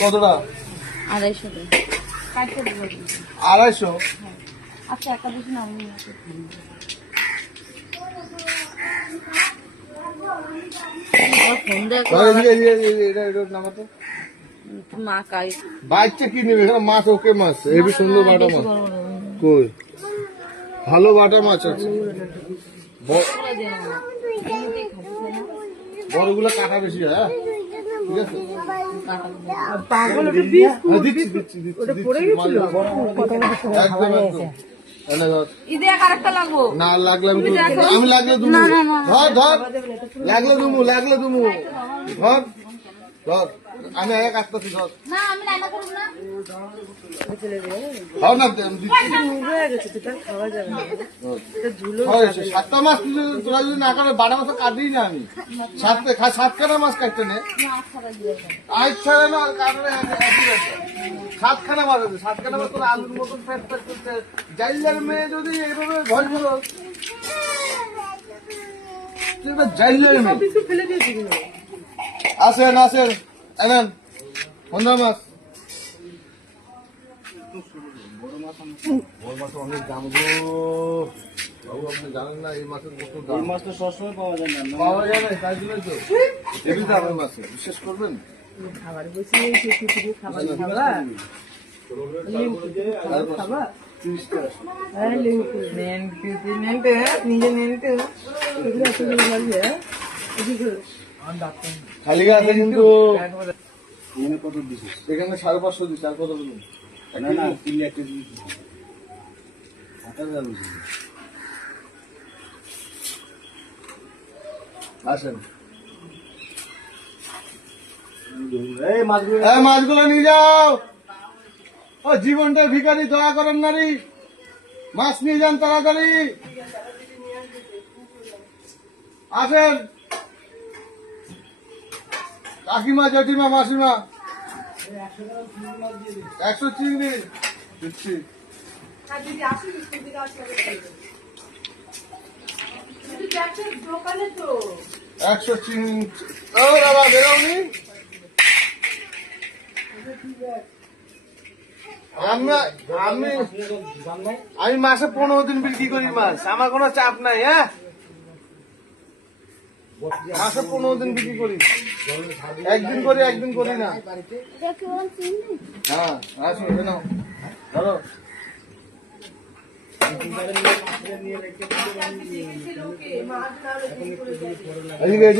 কতটা? 250। আচ্ছা একাদশী নাম বাচ্চা কি নেবে এখানে? মাছ ওকে মাছ হেবি সুন্দর বাটা মাছ। কই ভালো বাটা মাছ আছে। বড়গুলো কাটা বেশি। হ্যাঁ ঠিক আছে। না লাগলে আমি লাগলে তুমি ধর লাগলে তুমি ধর ধর আমি এক আসতেছি ধর খাও না 7টা মাছ তোরা যদি না করে 12 মাছ কাটি না আমি 7খানা মাছ কাটতে নে আচ্ছা না কাটলে 7খানা মাছ আছে 7খানা মাছ তোরা আলুর মতন ফ্যাট ফ্যাট করতে জাইলার মেয়ে যদি এইভাবে ভয় করো জাইলার মেয়ে আসেন এনেন 15 মাছ। বড় মাছ অনেক দাম গো বাবু, আপনি জানেন না এই মাছের কত দাম? এই মাছ তো সবসময় পাওয়া যায় না। পাওয়া যায় না, তাই জন্যই তো হেবি দাম এই মাছে। বিশ্বাস করবেন খাবার বসে খাবার খাবার 30 টাকা খালি আছে কিন্তু কত দিছিস? এখানে 550 দিচ্ছি। আর কত বলুন? না কিনলে একটা দিচ্ছি। আসেন মাছগুলো নিয়ে যাও। ও জীবনটা ভিখারি, দয়া করেন নারী, মাছ নিয়ে যান তাড়াতাড়ি। আসেন কাকিমা, জেঠিমা, মাসিমা 100 চিংড়ি দিচ্ছি। 100 চিংড়ি। ও বাবা বেরোনি। আমি মাসে 15 দিন বিক্রি করি মাছ, আমার কোনো চাপ নাই। হ্যাঁ মাসে 15 দিন বিক্রি করি, একদিন করি না। হ্যাঁ আসো নাও ধরো। এদিকে